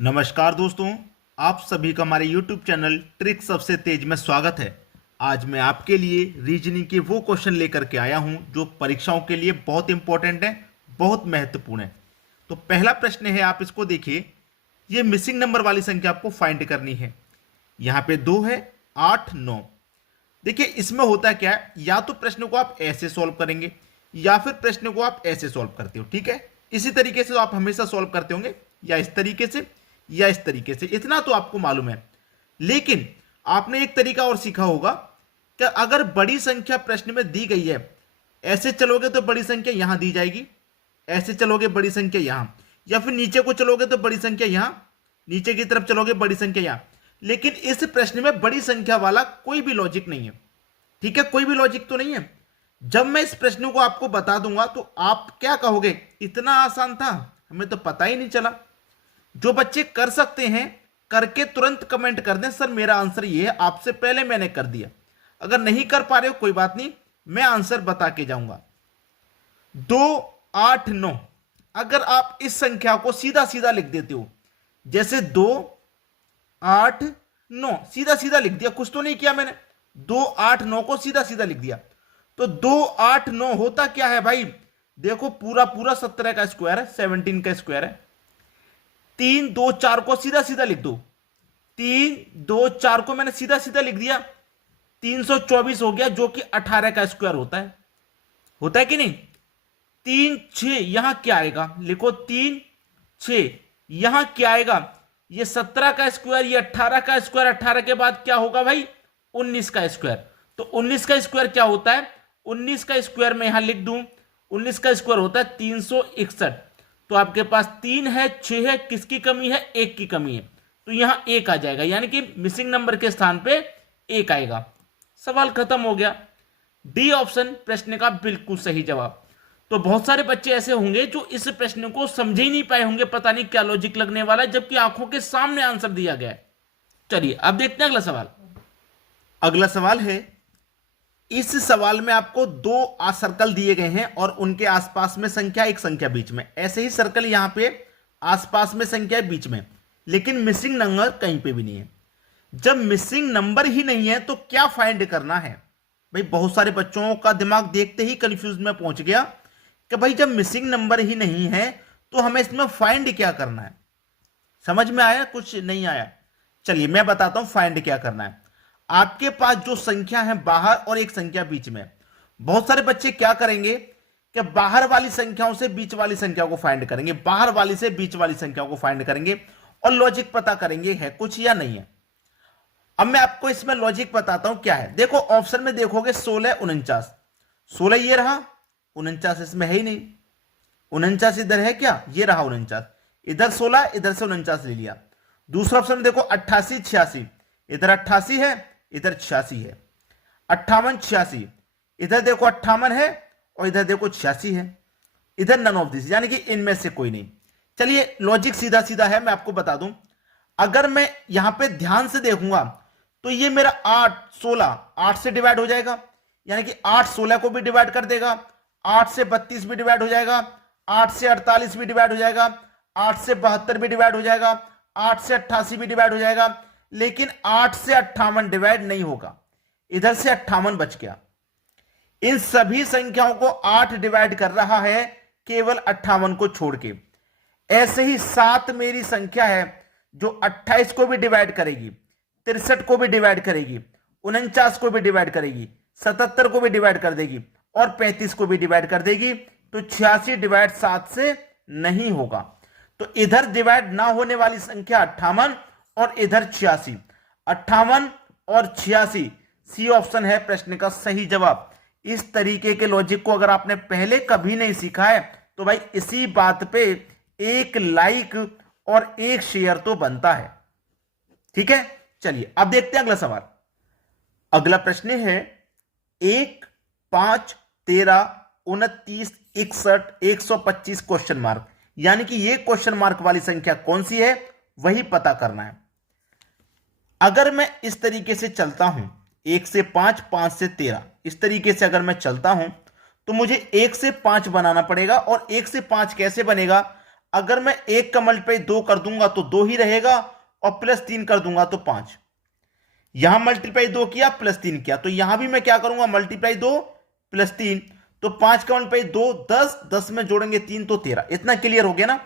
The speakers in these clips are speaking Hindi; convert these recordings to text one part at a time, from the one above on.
नमस्कार दोस्तों, आप सभी का हमारे YouTube चैनल ट्रिक सबसे तेज में स्वागत है। आज मैं आपके लिए रीजनिंग के वो क्वेश्चन लेकर के आया हूं जो परीक्षाओं के लिए बहुत इंपॉर्टेंट है, बहुत महत्वपूर्ण है। तो पहला प्रश्न है, आप इसको देखिए। ये मिसिंग नंबर वाली संख्या आपको फाइंड करनी है। यहाँ पे 2 है, 8, 9। देखिए इसमें होता क्या है, या तो प्रश्न को आप ऐसे सॉल्व करेंगे या फिर प्रश्न को आप ऐसे सॉल्व करते हो। ठीक है, इसी तरीके से तो आप हमेशा सॉल्व करते होंगे, या इस तरीके से या इस तरीके से, इतना तो आपको मालूम है। लेकिन आपने एक तरीका और सीखा होगा कि अगर बड़ी संख्या प्रश्न में दी गई है, ऐसे चलोगे तो बड़ी संख्या यहां दी जाएगी, ऐसे चलोगे बड़ी संख्या यहां, या फिर नीचे को चलोगे तो बड़ी संख्या यहां, नीचे की तरफ चलोगे बड़ी संख्या यहां। लेकिन इस प्रश्न में बड़ी संख्या वाला कोई भी लॉजिक नहीं है। ठीक है, कोई भी लॉजिक तो नहीं है। जब मैं इस प्रश्न को आपको बता दूंगा तो आप क्या कहोगे, इतना आसान था, हमें तो पता ही नहीं चला। जो बच्चे कर सकते हैं करके तुरंत कमेंट कर दें, सर मेरा आंसर ये है, आपसे पहले मैंने कर दिया। अगर नहीं कर पा रहे हो कोई बात नहीं, मैं आंसर बता के जाऊंगा। 2, 8, 9। अगर आप इस संख्या को सीधा सीधा लिख देते हो, जैसे 2, 8, 9 सीधा सीधा लिख दिया, कुछ तो नहीं किया मैंने। 2, 8, 9 को सीधा सीधा लिख दिया। तो 2, 8, 9 होता क्या है भाई, देखो पूरा पूरा 17 का स्क्वायर है, 17 का स्क्वायर है। 3, 2, 4 को सीधा सीधा लिख दो। 3, 2, 4 को मैंने सीधा सीधा लिख दिया, 324 हो गया, जो कि 18 का स्क्वायर होता है कि नहीं। 3, 6 यहां क्या आएगा, लिखो 3, 6 यहां क्या आएगा, ये 17 का स्क्वायर, ये 18 का स्क्वायर, 18 के बाद क्या होगा भाई, 19 का स्क्वायर। तो 19 का स्क्वायर क्या होता है, 19 का स्क्वायर में यहां लिख दूं, 19 का स्क्वायर होता है 361। तो आपके पास 3 है, 6 है, किसकी कमी है, 1 की कमी है। तो यहां 1 आ जाएगा, यानी कि मिसिंग नंबर के स्थान पे 1 आएगा। सवाल खत्म हो गया। डी ऑप्शन प्रश्न का बिल्कुल सही जवाब। तो बहुत सारे बच्चे ऐसे होंगे जो इस प्रश्न को समझ ही नहीं पाए होंगे, पता नहीं क्या लॉजिक लगने वाला है, जबकि आंखों के सामने आंसर दिया गया है। चलिए अब देखते हैं अगला सवाल। अगला सवाल है, इस सवाल में आपको 2 सर्कल दिए गए हैं और उनके आसपास में संख्या, एक संख्या बीच में। ऐसे ही सर्कल यहां पे आसपास में संख्या बीच में, लेकिन मिसिंग नंबर कहीं पे भी नहीं है। जब मिसिंग नंबर ही नहीं है तो क्या फाइंड करना है भाई। बहुत सारे बच्चों का दिमाग देखते ही कंफ्यूज में पहुंच गया कि भाई जब मिसिंग नंबर ही नहीं है तो हमें इसमें फाइंड क्या करना है। समझ में आया, कुछ नहीं आया। चलिए मैं बताता हूं फाइंड क्या करना है। आपके पास जो संख्या है बाहर और एक संख्या बीच में, बहुत सारे बच्चे क्या करेंगे कि बाहर वाली संख्याओं से बीच वाली संख्या को फाइंड करेंगे, बाहर वाली से बीच वाली संख्या को फाइंड करेंगे और लॉजिक पता करेंगे है कुछ या नहीं है। अब मैं आपको इसमें लॉजिक बताता हूं क्या है। देखो ऑप्शन में देखोगे 16, 49। 16 ये रहा, 49 इसमें है ही नहीं। 49 इधर है क्या, ये रहा 49, इधर 16, इधर से 49 ले लिया। दूसरा ऑप्शन में देखो 88, 86, इधर 88 है, इधर 86 है। 58, 86, इधर देखो 58 है और इधर देखो 86 है। इधर नन ऑफ दिस, यानी कि इनमें से कोई नहीं। चलिए लॉजिक सीधा सीधा है, मैं आपको बता दूं। अगर मैं यहां पे ध्यान से देखूंगा तो ये मेरा 8, 16, 8 से डिवाइड हो जाएगा, यानी कि 8 16 को भी डिवाइड कर देगा। 8 से 32 भी डिवाइड हो जाएगा, 8 से 48 भी डिवाइड हो जाएगा, 8 से 72 भी डिवाइड हो जाएगा, 8 से 88 भी डिवाइड हो जाएगा। लेकिन 8 से 58 डिवाइड नहीं होगा, इधर से 58 बच गया। इन सभी संख्याओं को 8 डिवाइड कर रहा है, केवल 58 को छोड़ के। ऐसे ही 7 मेरी संख्या है जो 28 को भी डिवाइड करेगी, 63 को भी डिवाइड करेगी, 49 को भी डिवाइड करेगी, 77 को भी डिवाइड कर देगी और 35 को भी डिवाइड कर देगी। तो 86 डिवाइड 7 से नहीं होगा। तो इधर डिवाइड ना होने वाली संख्या 58 और इधर 86। 58 और 86, सी ऑप्शन है प्रश्न का सही जवाब। इस तरीके के लॉजिक को अगर आपने पहले कभी नहीं सीखा है तो भाई इसी बात पे एक लाइक और एक शेयर तो बनता है। ठीक है, चलिए अब देखते हैं अगला सवाल। अगला प्रश्न है 1, 5, 13, 29, 61, 125 क्वेश्चन मार्क, यानी कि ये क्वेश्चन मार्क वाली संख्या कौन सी है वही पता करना है। अगर मैं इस तरीके से चलता हूं, 1 से 5, 5 से 13, इस तरीके से अगर मैं चलता हूं तो मुझे 1 से 5 बनाना पड़ेगा। और 1 से 5 कैसे बनेगा, अगर मैं 1 का मल्टीप्लाई 2 कर दूंगा तो 2 ही रहेगा, और प्लस 3 कर दूंगा तो 5। यहां मल्टीप्लाई 2 किया, प्लस 3 किया, तो यहां भी मैं क्या करूंगा, मल्टीप्लाई 2 प्लस 3, तो 5 का मल्टीप्लाई 2 10, 10 में जोड़ेंगे 3 तो 13। इतना क्लियर हो गया ना।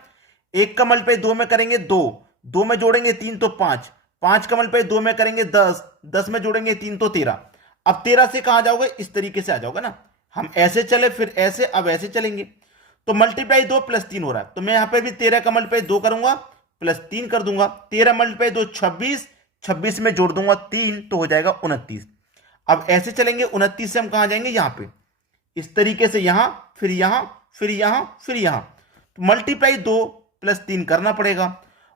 1 का मल्टीप्लाई 2 में करेंगे 2, 2 में जोड़ेंगे 3 तो 5, 5 का मल्टीप्लाई 2 में करेंगे 10, 10 में जोड़ेंगे 3 तो 13। अब 13 से कहां जाओगे, इस तरीके से आ जाओगे ना। हम ऐसे चले, फिर ऐसे, अब ऐसे चलेंगे, तो मल्टीप्लाई 2 प्लस 3 हो रहा है, तो मैं यहां पे भी 13 का मल्टीप्लाई 2 करूंगा, प्लस 3 कर दूंगा। 13 मल्टीप्लाई 2 26, 26 में जोड़ दूंगा 3 तो हो जाएगा 29। अब ऐसे चलेंगे, 29 से हम कहां जाएंगे, यहां पे, इस तरीके से, यहां, फिर यहां, फिर यहां, फिर यहां, तो मल्टीप्लाई 2 प्लस 3 करना पड़ेगा।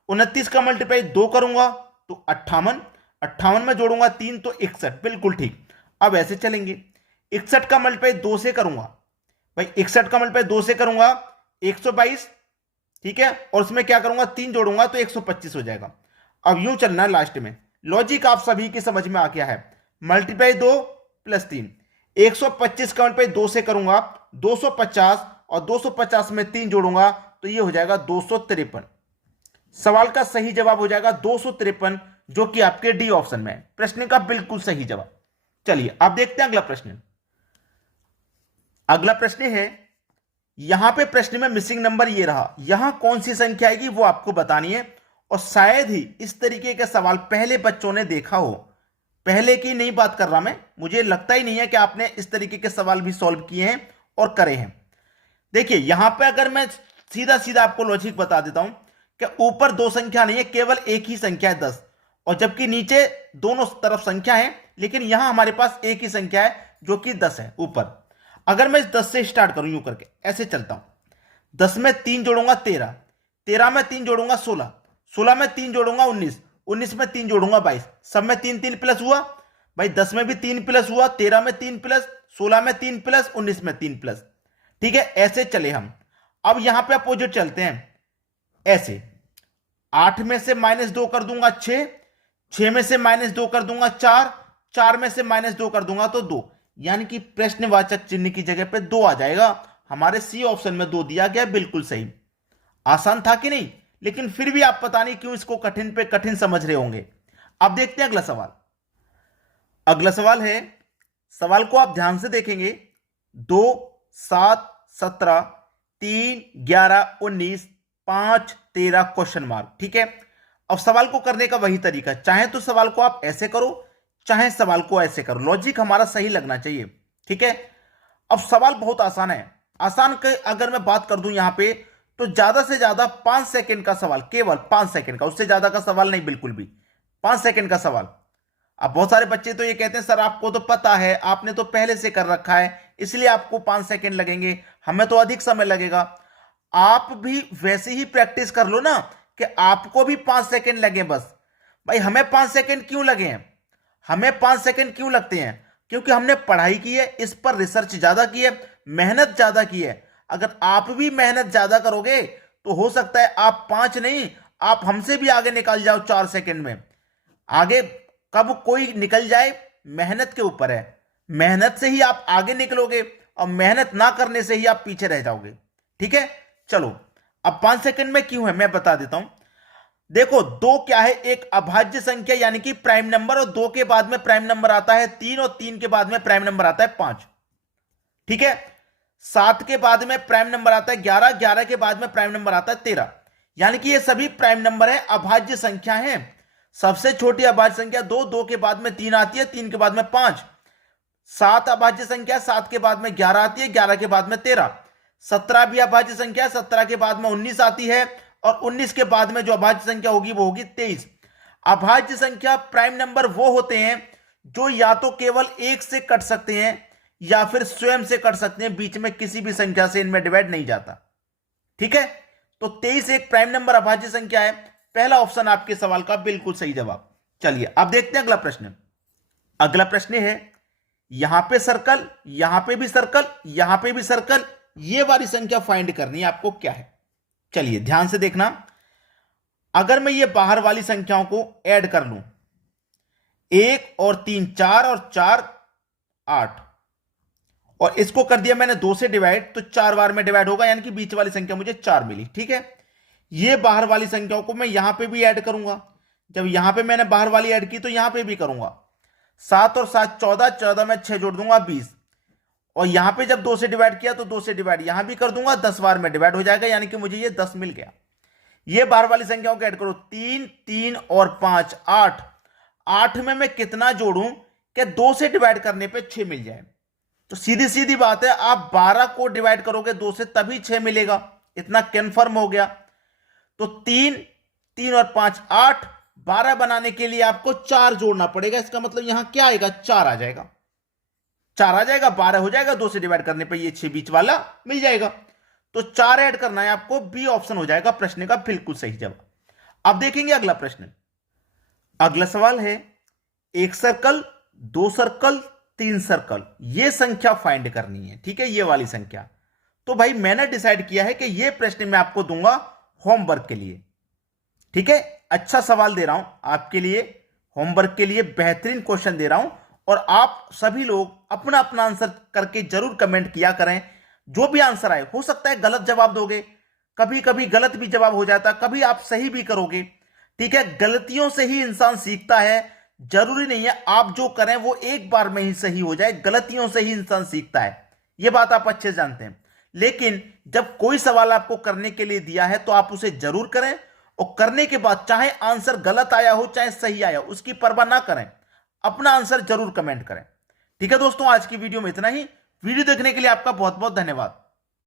29 का मल्टीप्लाई 2 करूंगा तो 58, 58 में जोड़ूंगा 3 तो 61, बिल्कुल ठीक। अब ऐसे चलेंगे, 61 का मल्टीप्लाई 2 से करूंगा, भाई 61 का मल्टीप्लाई 2 से करूंगा 122, ठीक है, और उसमें क्या करूंगा, 3 जोड़ूंगा तो 125 हो जाएगा। अब यूं चलना है लास्ट में। लॉजिक आप सभी की समझ में आ गया है। मल्टीप्लाई 2 प्लस 3, 125 का मल्टीप्लाई 2 से करूंगा 250, और 250 में 3 जोड़ूंगा तो ये हो जाएगा 253। सवाल का सही जवाब हो जाएगा 253, जो कि आपके डी ऑप्शन में है। प्रश्न का बिल्कुल सही जवाब। चलिए अब देखते हैं अगला प्रश्न। अगला प्रश्न है, यहां पे प्रश्न में मिसिंग नंबर ये रहा, यहां कौन सी संख्या आएगी वो आपको बतानी है। और शायद ही इस तरीके का सवाल पहले बच्चों ने देखा हो। पहले की नहीं बात कर रहा मैं, मुझे लगता ही नहीं है कि आपने इस तरीके के सवाल भी सॉल्व किए हैं और करे हैं। देखिए यहां पे अगर मैं सीधा सीधा आपको लॉजिक बता देता हूं कि ऊपर दो संख्या नहीं है, केवल एक ही संख्या है 10, और जबकि नीचे दोनों तरफ संख्या है, लेकिन यहां हमारे पास एक ही संख्या है जो कि 10 है ऊपर। अगर मैं इस 10 से स्टार्ट करूं, यूं करके ऐसे चलता हूं, 10 में 3 जोड़ूंगा 13, 13 में 3 जोड़ूंगा 16, 16 में 3 जोड़ूंगा 19, 19 में 3 जोड़ूंगा 22, सब में 3 3 प्लस हुआ। भाई 10 में भी 3 प्लस हुआ, 13 में 3 प्लस, 16 में 3 प्लस, 19 में 3 प्लस। ठीक है, ऐसे चले हम। अब यहां पे अपोजिट चलते हैं, ऐसे 8 में से -2 कर दूंगा 6, 6 में से -2 कर दूंगा 4, 4 में से -2 कर दूंगा तो 2, यानी कि प्रश्नवाचक चिन्ह की जगह पे 2 आ जाएगा। हमारे सी ऑप्शन में 2 दिया गया, बिल्कुल सही। आसान था कि नहीं? लेकिन फिर भी आप पता नहीं क्यों इसको कठिन पे कठिन समझ रहे होंगे। अब देखते हैं अगला सवाल। अगला सवाल है, सवाल को आप ध्यान से देखेंगे, 2 7 17 3 11 19 5 13 क्वेश्चन मार्क। ठीक है, अब सवाल को करने का वही तरीका, चाहे तो सवाल को आप ऐसे करो, चाहे सवाल को ऐसे करो, लॉजिक हमारा सही लगना चाहिए। ठीक है, अब सवाल बहुत आसान है। आसान के अगर मैं बात कर दूं यहां पे, तो ज्यादा से ज्यादा 5 सेकंड का सवाल, केवल 5 सेकंड का, उससे ज्यादा का सवाल नहीं, बिल्कुल भी 5 सेकंड का सवाल। अब बहुत सारे बच्चे तो ये कहते हैं सर आपको तो पता है, आपने तो पहले से कर रखा है, इसलिए आपको 5 सेकंड लगेंगे, हमें तो अधिक समय लगेगा। आप भी वैसे ही प्रैक्टिस कर लो ना कि आपको भी 5 सेकंड लगे बस। भाई हमें 5 सेकंड क्यों लगे हैं? हमें 5 सेकंड क्यों लगते हैं? क्योंकि हमने पढ़ाई की है, इस पर रिसर्च ज्यादा की है, मेहनत ज्यादा की है। अगर आप भी मेहनत ज्यादा करोगे तो हो सकता है आप 5 नहीं, आप हमसे भी आगे निकल जाओ 4 सेकंड में। आगे कब कोई निकल जाए, मेहनत के ऊपर है। मेहनत से ही आप आगे निकलोगे, और मेहनत ना करने से ही आप पीछे रह जाओगे। ठीक है, चलो अब 5 सेकंड में क्यों है मैं बता देता हूं। देखो 2 क्या है, एक अभाज्य संख्या यानी कि प्राइम नंबर, और 2 के बाद में प्राइम नंबर आता है 3, और 3 के बाद में प्राइम नंबर आता है 5। ठीक है, 7 के बाद में प्राइम नंबर आता है 11, 11 के बाद में प्राइम नंबर आता है 13, यानी कि ये सभी प्राइम नंबर है, अभाज्य संख्या है। सबसे छोटी अभाज्य संख्या 2, 2 के बाद में 3 आती है, 3 के बाद में 5। 7 अभाज्य संख्या, 7 के बाद में 11 आती है, 11 के बाद में 13। 17 भी अभाज्य संख्या, 17 के बाद में 19 आती है, और 19 के बाद में जो अभाज्य संख्या होगी वो होगी 23। अभाज्य संख्या प्राइम नंबर वो होते हैं जो या तो केवल 1 से कट सकते हैं या फिर स्वयं से कट सकते हैं, बीच में किसी भी संख्या से इनमें डिवाइड नहीं जाता। ठीक है, तो 23 एक प्राइम नंबर अभाज्य संख्या है। पहला ऑप्शन आपके सवाल का बिल्कुल सही जवाब। चलिए अब देखते हैं अगला प्रश्न। अगला प्रश्न है, यहां पे सर्कल, यहां पे भी सर्कल, यहां पे भी सर्कल, ये वाली संख्या फाइंड करनी है आपको। क्या है, चलिए ध्यान से देखना। अगर मैं ये बाहर वाली संख्याओं को ऐड कर लूं, 1 और 3 4, और 4 8, और इसको कर दिया मैंने 2 से डिवाइड, तो 4 बार में डिवाइड होगा, यानी कि बीच वाली संख्या मुझे 4 मिली। ठीक है, ये बाहर वाली संख्याओं को मैं यहां पे भी ऐड करूंगा। जब यहां पे मैंने बाहर वाली ऐड की तो यहां पे भी करूंगा। 7 और 7 14, 14 में 6 जोड़ दूंगा 20। और यहां पे जब 2 से डिवाइड किया तो 2 से डिवाइड यहां भी कर दूंगा, 10 बार में डिवाइड हो जाएगा, यानी कि मुझे ये 10 मिल गया। ये बाहर वाली संख्याओं को ऐड करो, 3 3 और 5 8। 8 में मैं कितना जोड़ूं कि 2 से डिवाइड करने पे 6 मिल जाए। तो सीधी सीधी बात है, आप 12 को डिवाइड करोगे 2 से तभी 6 मिलेगा, इतना कंफर्म हो गया। तो 3 3 और 5 8, 12 बनाने के लिए आपको 4 जोड़ना पड़ेगा। इसका मतलब यहां क्या आएगा, 4 आ जाएगा। 4 आ जाएगा, 12 हो जाएगा, 2 से डिवाइड करने पर ये 6 बीच वाला मिल जाएगा। तो 4 ऐड करना है आपको, बी ऑप्शन हो जाएगा प्रश्न का बिल्कुल सही जवाब। अब देखेंगे अगला प्रश्न। अगला सवाल है, एक सर्कल, 2 सर्कल, 3 सर्कल, ये संख्या फाइंड करनी है। ठीक है, ये वाली संख्या। तो भाई मैंने डिसाइड किया है कि ये प्रश्न मैं आपको दूंगा होमवर्क के लिए। ठीक है, अच्छा सवाल दे रहा हूं आपके लिए, होमवर्क के लिए बेहतरीन क्वेश्चन दे रहा हूं। और आप सभी लोग अपना अपना आंसर करके जरूर कमेंट किया करें। जो भी आंसर आए, हो सकता है गलत जवाब दोगे, कभी कभी गलत भी जवाब हो जाता, कभी आप सही भी करोगे। ठीक है, गलतियों से ही इंसान सीखता है। जरूरी नहीं है आप जो करें वो एक बार में ही सही हो जाए, गलतियों से ही इंसान सीखता है। यह बात आप अच्छे से जानते हैं। लेकिन जब कोई सवाल आपको करने के लिए दिया है तो आप उसे जरूर करें, और करने के बाद चाहे आंसर गलत आया हो चाहे सही आया हो, उसकी परवाह ना करें, अपना आंसर जरूर कमेंट करें। ठीक है दोस्तों, आज की वीडियो में इतना ही। वीडियो देखने के लिए आपका बहुत बहुत धन्यवाद।